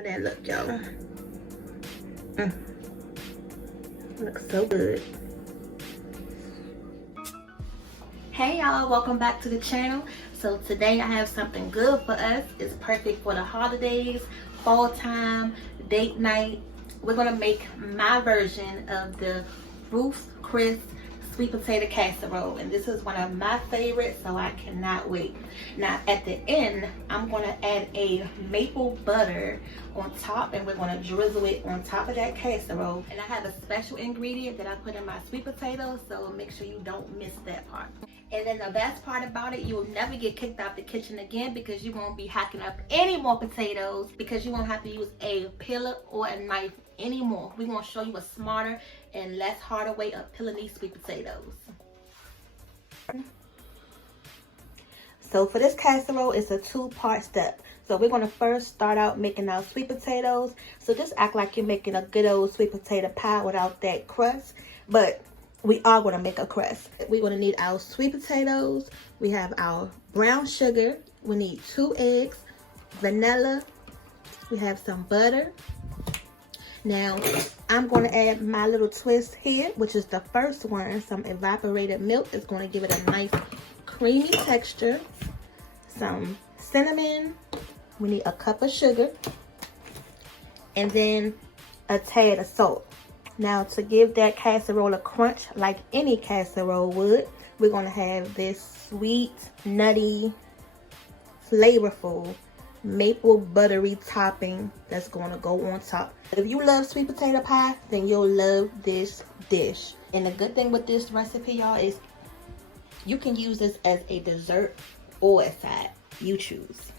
How that look, y'all? Looks so good. Hey y'all, welcome back to the channel. So today I have something good for us. It's perfect for the holidays, fall time, date night. We're gonna make my version of the Ruth Chris sweet potato casserole, and this is one of my favorites, so I cannot wait. Now at the end, I'm gonna add a maple butter on top, and we're gonna drizzle it on top of that casserole. And I have a special ingredient that I put in my sweet potatoes, so make sure you don't miss that part. And then the best part about it, you will never get kicked out the kitchen again, because you won't be hacking up any more potatoes, because you won't have to use a peeler or a knife anymore. We're going to show you a smarter and less harder way of peeling these sweet potatoes. So for this casserole, it's a two-part step. So we're going to first start out making our sweet potatoes. So just act like you're making a good old sweet potato pie without that crust. But we are going to make a crust. We're going to need our sweet potatoes. We have our brown sugar. We need 2 eggs, vanilla. We have some butter. Now, I'm going to add my little twist here, which is the first one. Some evaporated milk is going to give it a nice creamy texture. Some cinnamon. We need a cup of sugar. And then a tad of salt. Now, to give that casserole a crunch like any casserole would, we're going to have this sweet, nutty, flavorful, maple buttery topping that's going to go on top. If you love sweet potato pie, then you'll love this dish. And the good thing with this recipe, y'all, is you can use this as a dessert or a side. You choose.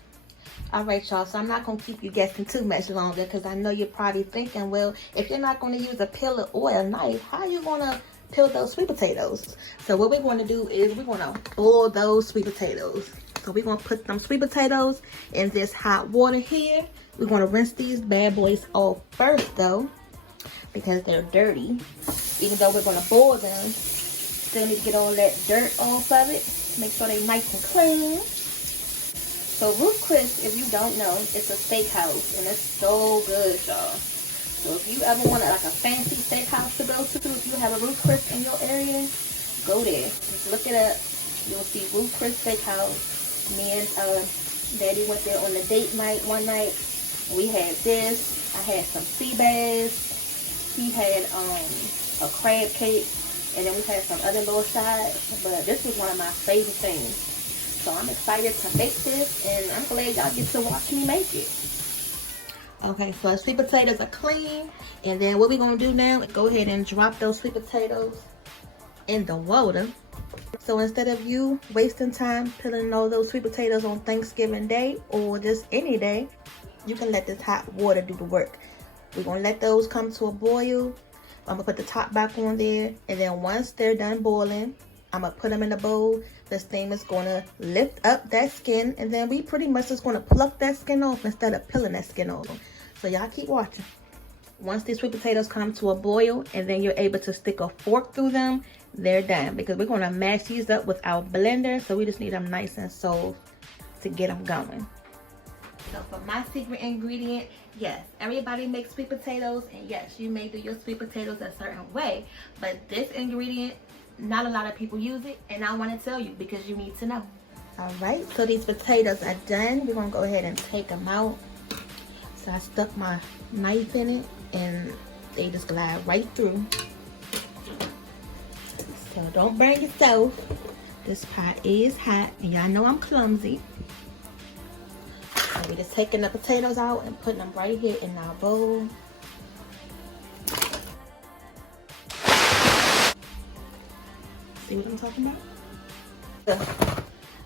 Alright, y'all, so I'm not going to keep you guessing too much longer, because I know you're probably thinking, well, if you're not going to use a peeler or a knife, how are you going to peel those sweet potatoes? So what we're going to do is we're going to boil those sweet potatoes. So we're going to put them sweet potatoes in this hot water here. We're going to rinse these bad boys off first, though, because they're dirty. Even though we're going to boil them, still need to get all that dirt off of it. Make sure they're nice and clean. So Ruth Chris, if you don't know, it's a steakhouse, and it's so good, y'all. So if you ever want like a fancy steakhouse to go to, if you have a Ruth Chris in your area, go there. Just look it up. You'll see Ruth Chris Steakhouse. Me and Daddy went there on a date night one night. We had this. I had some sea bass. He had a crab cake, and then we had some other little sides. But this was one of my favorite things. So I'm excited to make this, and I'm glad y'all get to watch me make it. Okay, so our sweet potatoes are clean. And then what we're going to do now is go ahead and drop those sweet potatoes in the water. So instead of you wasting time peeling all those sweet potatoes on Thanksgiving Day or just any day, you can let this hot water do the work. We're going to let those come to a boil. I'm going to put the top back on there. And then once they're done boiling, I'm going to put them in a bowl. The steam is going to lift up that skin. And then we pretty much just going to pluck that skin off instead of peeling that skin off. So y'all keep watching. Once these sweet potatoes come to a boil and then you're able to stick a fork through them, they're done. Because we're going to mash these up with our blender. So we just need them nice and soft to get them going. So for my secret ingredient, yes, everybody makes sweet potatoes. And yes, you may do your sweet potatoes a certain way. But this ingredient, not a lot of people use it, and I want to tell you because you need to know. Alright, so these potatoes are done. We're going to go ahead and take them out. So I stuck my knife in it, and they just glide right through. So don't burn yourself. This pot is hot, and y'all know I'm clumsy. So we're just taking the potatoes out and putting them right here in our bowl. See what I'm talking about?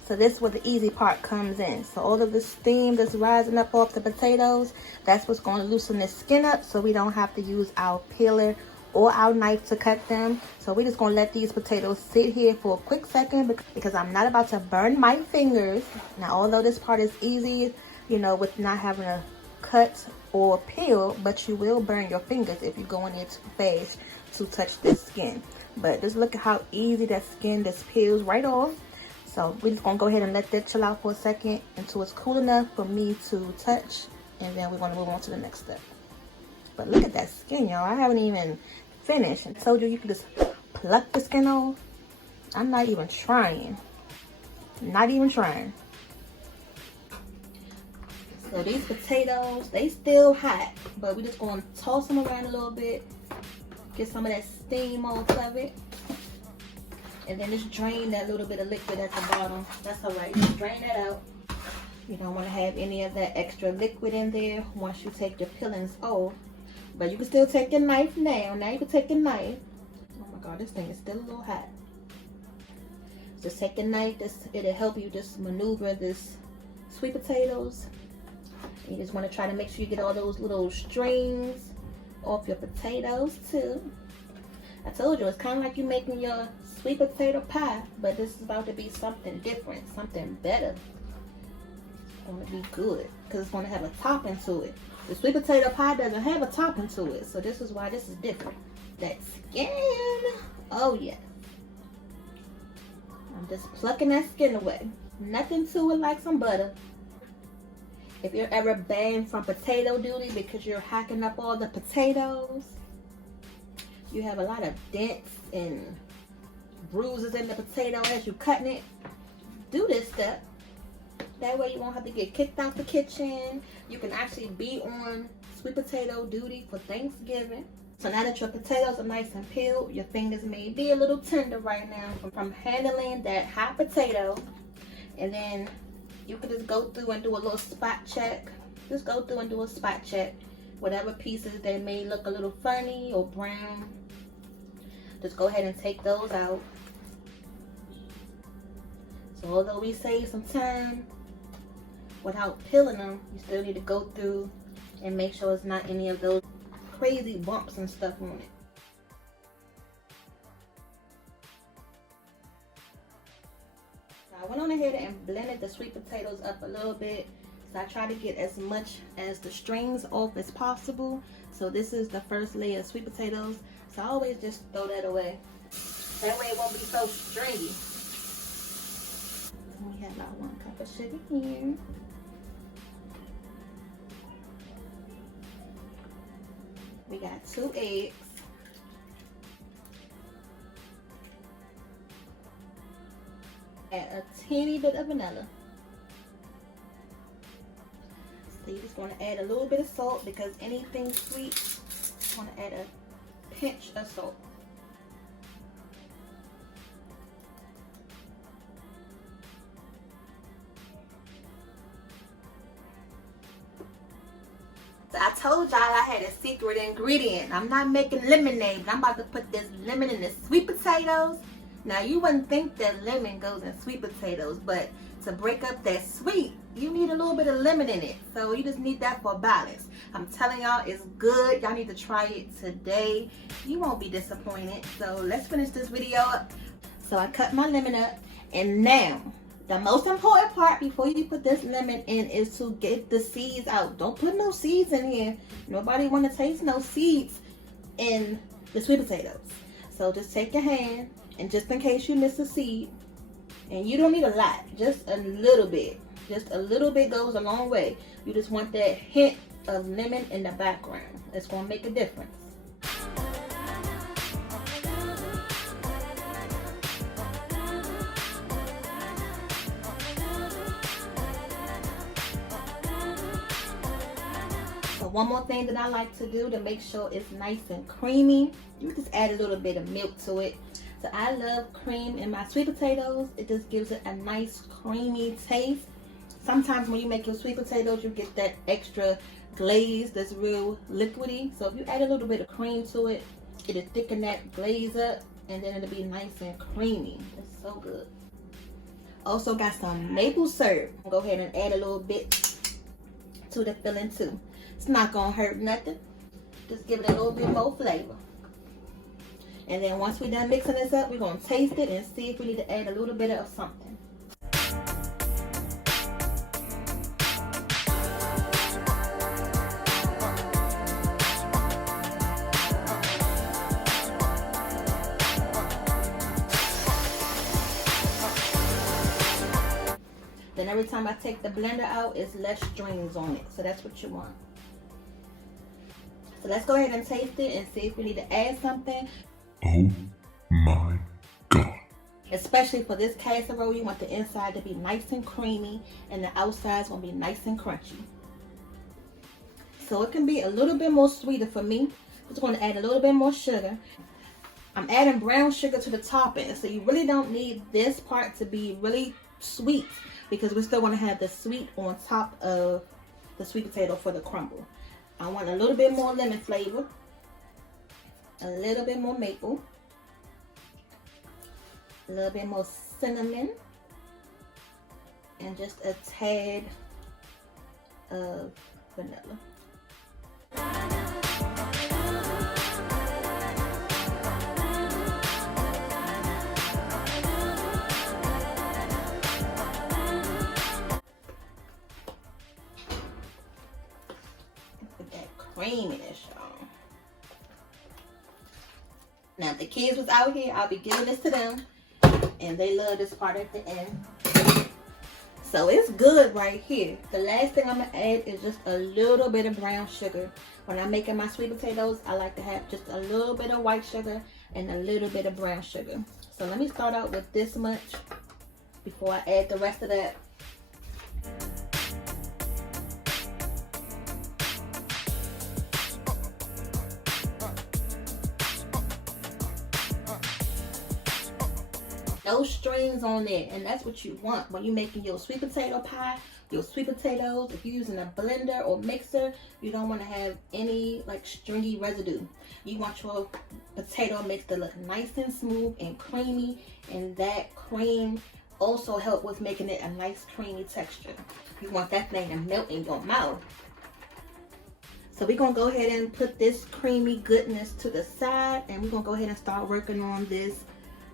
So this is where the easy part comes in. So all of the steam that's rising up off the potatoes, that's what's going to loosen the skin up, so we don't have to use our peeler or our knife to cut them. So we're just going to let these potatoes sit here for a quick second, because I'm not about to burn my fingers. Now, although this part is easy, you know, with not having to cut or peel, but you will burn your fingers if you go in there too fast to touch this skin. But just look at how easy that skin just peels right off. So we're just gonna go ahead and let that chill out for a second until it's cool enough for me to touch And then we're going to move on to the next step. But look at that skin, y'all. I haven't even finished. I told you you can just pluck the skin off. I'm not even trying. Not even trying. So these potatoes, they still hot. But we're just going to toss them around a little bit. Get some of that steam off of it. And then just drain that little bit of liquid at the bottom. That's alright. Just drain that out. You don't want to have any of that extra liquid in there once you take your peelings off. But you can still take your knife now. Now you can take your knife. Oh my God, this thing is still a little hot. Just take your knife. It'll help you just maneuver this sweet potatoes. You just want to try to make sure you get all those little strings off your potatoes too. I told you, it's kind of like you making your sweet potato pie, but this is about to be something different, something better. It's going to be good because it's going to have a topping to it. The sweet potato pie doesn't have a topping to it, so this is why this is different. That skin, oh yeah. I'm just plucking that skin away. Nothing to it like some butter. If you're ever banned from potato duty because you're hacking up all the potatoes, you have a lot of dents and bruises in the potato as you're cutting it, do this step. That way you won't have to get kicked out the kitchen. You can actually be on sweet potato duty for Thanksgiving. So now that your potatoes are nice and peeled, your fingers may be a little tender right now from handling that hot potato. And then you can just go through and do a little spot check. Just go through and do a spot check. Whatever pieces that may look a little funny or brown, just go ahead and take those out. So although we save some time without peeling them, you still need to go through and make sure it's not any of those crazy bumps and stuff on it. So I went on ahead and blended the sweet potatoes up a little bit. So I try to get as much as the strings off as possible. So this is the first layer of sweet potatoes. So I always just throw that away. That way it won't be so stringy. We have about 1 cup of sugar here. We got 2 eggs. Add a teeny bit of vanilla. So you just want to add a little bit of salt because anything sweet, you want to add a pinch of salt. I told y'all I had a secret ingredient. I'm not making lemonade, but I'm about to put this lemon in the sweet potatoes. Now you wouldn't think that lemon goes in sweet potatoes, but to break up that sweet, you need a little bit of lemon in it. So you just need that for balance. I'm telling y'all, it's good. Y'all need to try it today. You won't be disappointed. So let's finish this video up. So I cut my lemon up, and now the most important part before you put this lemon in is to get the seeds out. Don't put no seeds in here. Nobody want to taste no seeds in the sweet potatoes. So just take your hand, and just in case you miss a seed, and you don't need a lot, just a little bit. Just a little bit goes a long way. You just want that hint of lemon in the background. It's going to make a difference. One more thing that I like to do to make sure it's nice and creamy, you just add a little bit of milk to it. So I love cream in my sweet potatoes. It just gives it a nice creamy taste. Sometimes when you make your sweet potatoes, you get that extra glaze that's real liquidy. So if you add a little bit of cream to it, it'll thicken that glaze up, and then it'll be nice and creamy. It's so good. Also got some maple syrup. Go ahead and add a little bit to the filling too. It's not gonna hurt nothing. Just give it a little bit more flavor. And then once we're done mixing this up, we're gonna taste it and see if we need to add a little bit of something. The every time I take the blender out, it's less strings on it. So that's what you want. So let's go ahead and taste it and see if we need to add something. Oh my God. Especially for this casserole, you want the inside to be nice and creamy and the outside is going to be nice and crunchy. So it can be a little bit more sweeter for me. Just going to add a little bit more sugar. I'm adding brown sugar to the topping, so you really don't need this part to be really sweet because we still want to have the sweet on top of the sweet potato for the crumble. I want a little bit more lemon flavor, a little bit more maple, a little bit more cinnamon, and just a tad of vanilla. Put that creaminess, y'all. Now, if the kids was out here, I'll be giving this to them, and they love this part at the end. So it's good right here. The last thing I'm gonna add is just a little bit of brown sugar. When I'm making my sweet potatoes, I like to have just a little bit of white sugar and a little bit of brown sugar. So let me start out with this much before I add the rest of that. No strings on there, and that's what you want when you're making your sweet potato pie, your sweet potatoes. If you're using a blender or mixer, you don't want to have any like stringy residue. You want your potato mix to look nice and smooth and creamy, and that cream also help with making it a nice creamy texture. You want that thing to melt in your mouth. So we're gonna go ahead and put this creamy goodness to the side, and we're gonna go ahead and start working on this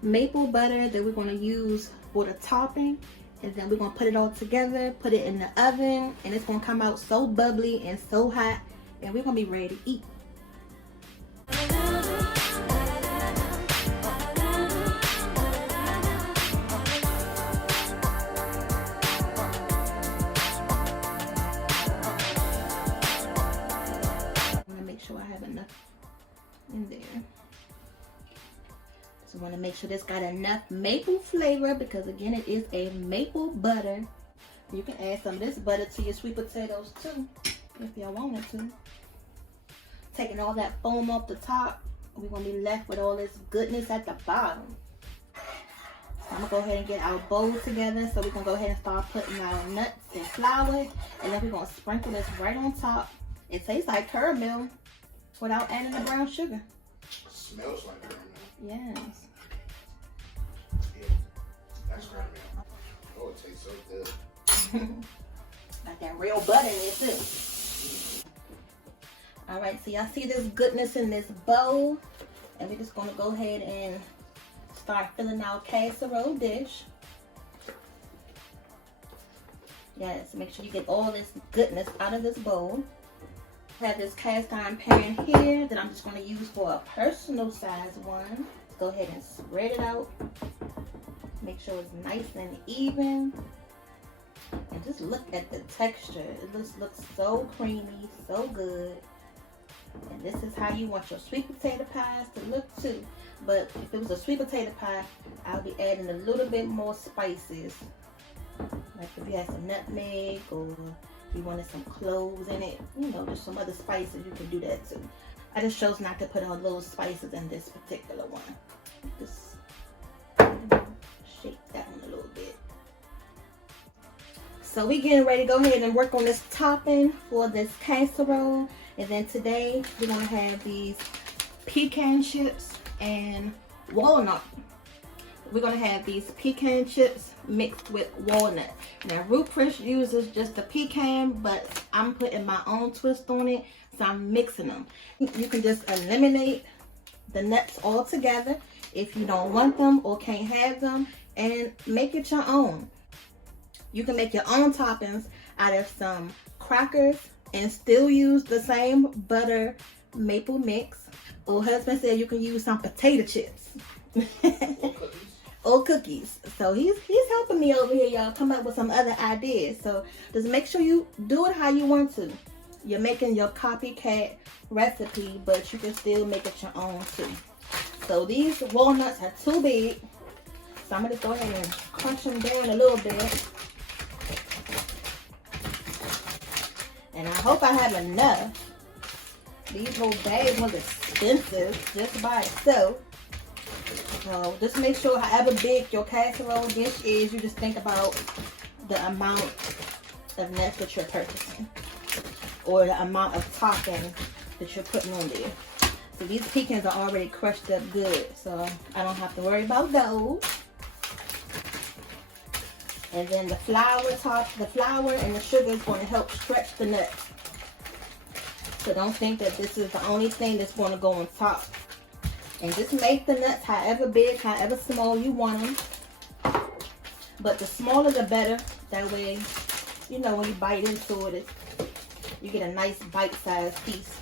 maple butter that we're going to use for the topping, and then we're going to put it all together, put it in the oven, and it's going to come out so bubbly and so hot, and we're going to be ready to eat. I'm going to make sure I have enough in there. So I want to make sure this got enough maple flavor because again, it is a maple butter. You can add some of this butter to your sweet potatoes too, if y'all wanted to. Taking all that foam off the top, we're going to be left with all this goodness at the bottom. So I'm going to go ahead and get our bowl together. So we're going to go ahead and start putting our nuts and flour, and then we're going to sprinkle this right on top. It tastes like caramel without adding the brown sugar. Smells like caramel. Yes. Yeah, that's caramel. Oh, it tastes so good. Got that real butter in it too. Alright, so y'all see this goodness in this bowl. And we're just going to go ahead and start filling our casserole dish. Yes, make sure you get all this goodness out of this bowl. I have this cast iron pan here that I'm just going to use for a personal size one. Go ahead and spread it out. Make sure it's nice and even. And just look at the texture. It just looks so creamy, so good. And this is how you want your sweet potato pies to look too. But if it was a sweet potato pie, I'll be adding a little bit more spices. Like if you had some nutmeg or you wanted some cloves in it, you know, there's some other spices, you can do that too. I just chose not to put all those spices in this particular one. Just shake that one a little bit. So we getting ready to go ahead and work on this topping for this casserole. And then today we're gonna have these pecan chips and walnut. We're gonna have these pecan chips mixed with walnut. Now Ruth Chris uses just the pecan, but I'm putting my own twist on it, so I'm mixing them. You can just eliminate the nuts altogether if you don't want them or can't have them, and make it your own. You can make your own toppings out of some crackers and still use the same butter maple mix. Or husband said you can use some potato chips. old cookies. So he's helping me over here, y'all, come up with some other ideas. So just make sure you do it how you want to. You're making your copycat recipe, but you can still make it your own too. So these walnuts are too big, so I'm gonna go ahead and crunch them down a little bit. And I hope I have enough. These whole bags was expensive just by itself. So just make sure however big your casserole dish is, you just think about the amount of nuts that you're purchasing, or the amount of topping that you're putting on there. So these pecans are already crushed up good, so I don't have to worry about those. And then the flour and the sugar is going to help stretch the nuts. So don't think that this is the only thing that's going to go on top. And just make the nuts however big, however small you want them. But the smaller the better. That way, you know, when you bite into it, you get a nice bite-sized piece.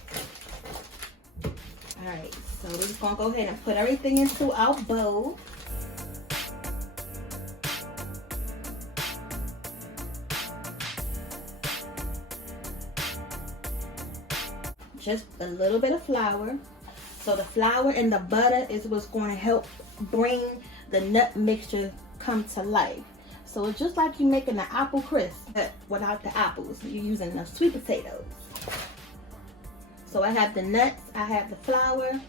Alright, so we're just going to go ahead and put everything into our bowl. Just a little bit of flour. So the flour and the butter is what's going to help bring the nut mixture come to life. So it's just like you making the apple crisp, but without the apples. You're using the sweet potatoes. So I have the nuts, I have the flour.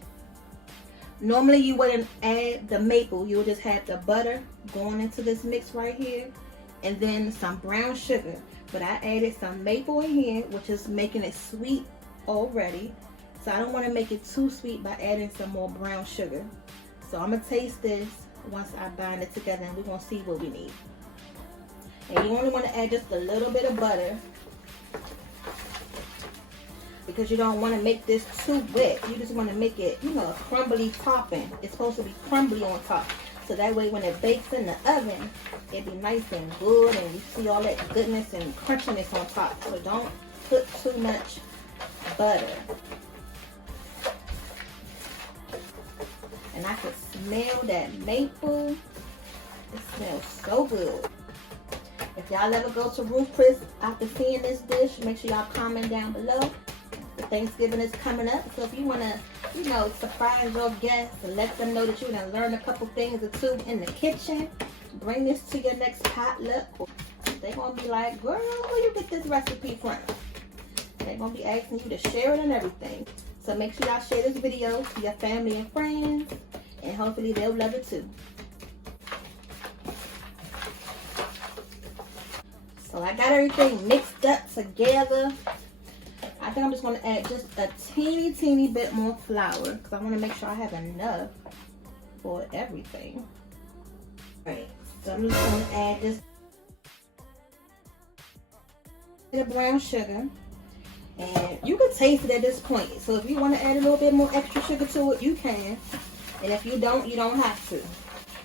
Normally you wouldn't add the maple, you would just have the butter going into this mix right here, and then some brown sugar. But I added some maple in here, which is making it sweet already. So I don't want to make it too sweet by adding some more brown sugar. So I'm going to taste this once I bind it together, and we're going to see what we need. And you only want to add just a little bit of butter, because you don't want to make this too wet. You just want to make it, you know, a crumbly topping. It's supposed to be crumbly on top. So that way when it bakes in the oven, it'll be nice and good, and you see all that goodness and crunchiness on top. So don't put too much butter. And I can smell that maple. It smells so good. If y'all ever go to Ruth Chris after seeing this dish, make sure y'all comment down below. Thanksgiving is coming up, so if you want to, you know, surprise your guests and let them know that you're going to learn a couple things or two in the kitchen, bring this to your next potluck. They're going to be like, girl, where you get this recipe from? They're going to be asking you to share it and everything. So make sure y'all share this video to your family and friends, and hopefully they'll love it too. So I got everything mixed up together. I think I'm just going to add just a teeny bit more flour, because I want to make sure I have enough for everything. Alright, so I'm just going to add this bit of brown sugar. And you can taste it at this point. So if you want to add a little bit more extra sugar to it, you can. And if you don't have to.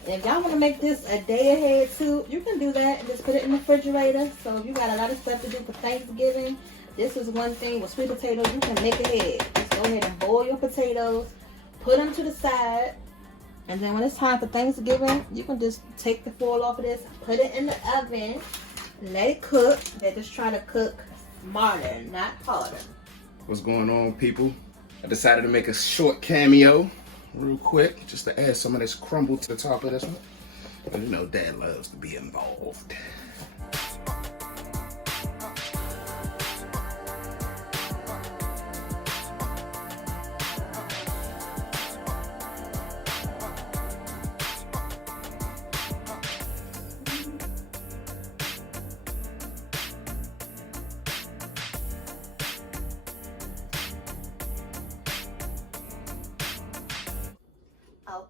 And if y'all want to make this a day ahead too, you can do that and just put it in the refrigerator. So if you got a lot of stuff to do for Thanksgiving, this is one thing with sweet potatoes you can make ahead. Just go ahead and boil your potatoes, put them to the side, and then when it's time for Thanksgiving, you can just take the foil off of this, put it in the oven, let it cook. They just try to cook smarter, not harder. What's going on, people? I decided to make a short cameo real quick, just to add some of this crumble to the top of this one. But you know, Dad loves to be involved.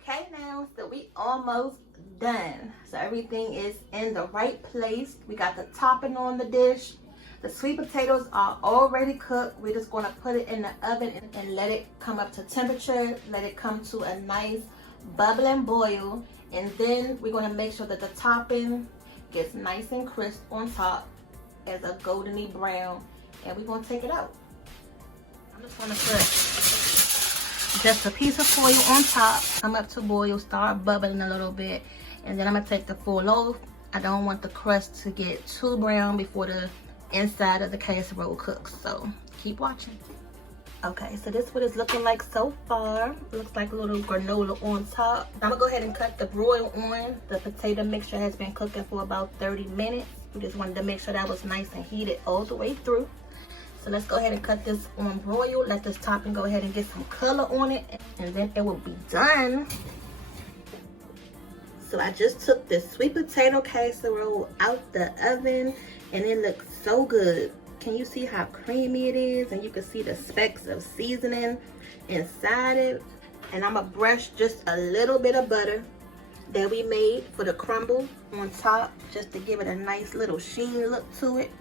Okay, now, so we almost done. So everything is in the right place. We got the topping on the dish. The sweet potatoes are already cooked. We're just going to put it in the oven and let it come up to temperature. Let it come to a nice bubbling boil. And then we're going to make sure that the topping gets nice and crisp on top as a goldeny brown. And we're going to take it out. I'm just going to put just a piece of foil on top, come up to boil, start bubbling a little bit, And then I'm gonna take the full loaf. I don't want the crust to get too brown before the inside of the casserole cooks, so keep watching. Okay, so this is what it's looking like so far. It looks like a little granola on top. I'm gonna go ahead and cut the broil on. The potato mixture has been cooking for about 30 minutes. We just wanted to make sure that was nice and heated all the way through. So let's go ahead and cut this on broil. Let this topping go ahead and get some color on it, and then it will be done. So I just took this sweet potato casserole out the oven, and it looks so good. Can you see how creamy it is? And you can see the specks of seasoning inside it. And I'm gonna brush just a little bit of butter that we made for the crumble on top, just to give it a nice little sheen look to it,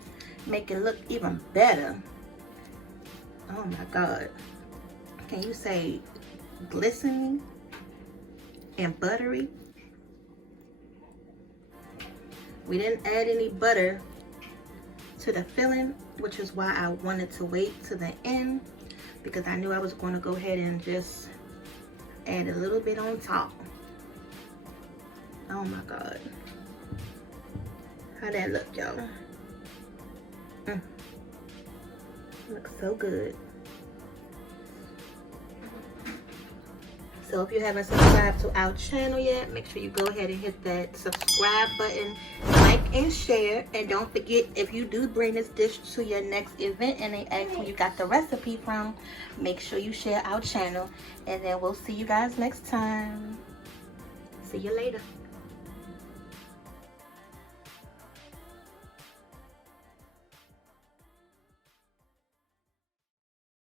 make it look even better. Oh my God. Can you say glistening and buttery? We didn't add any butter to the filling, which is why I wanted to wait to the end, because I knew I was going to go ahead and just add a little bit on top. Oh my God. How that look, y'all? Looks so good. So if you haven't subscribed to our channel yet, make sure you go ahead and hit that subscribe button, like and share. And don't forget, if you do bring this dish to your next event and they ask where you got the recipe from, make sure you share our channel. And then we'll see you guys next time. See you later.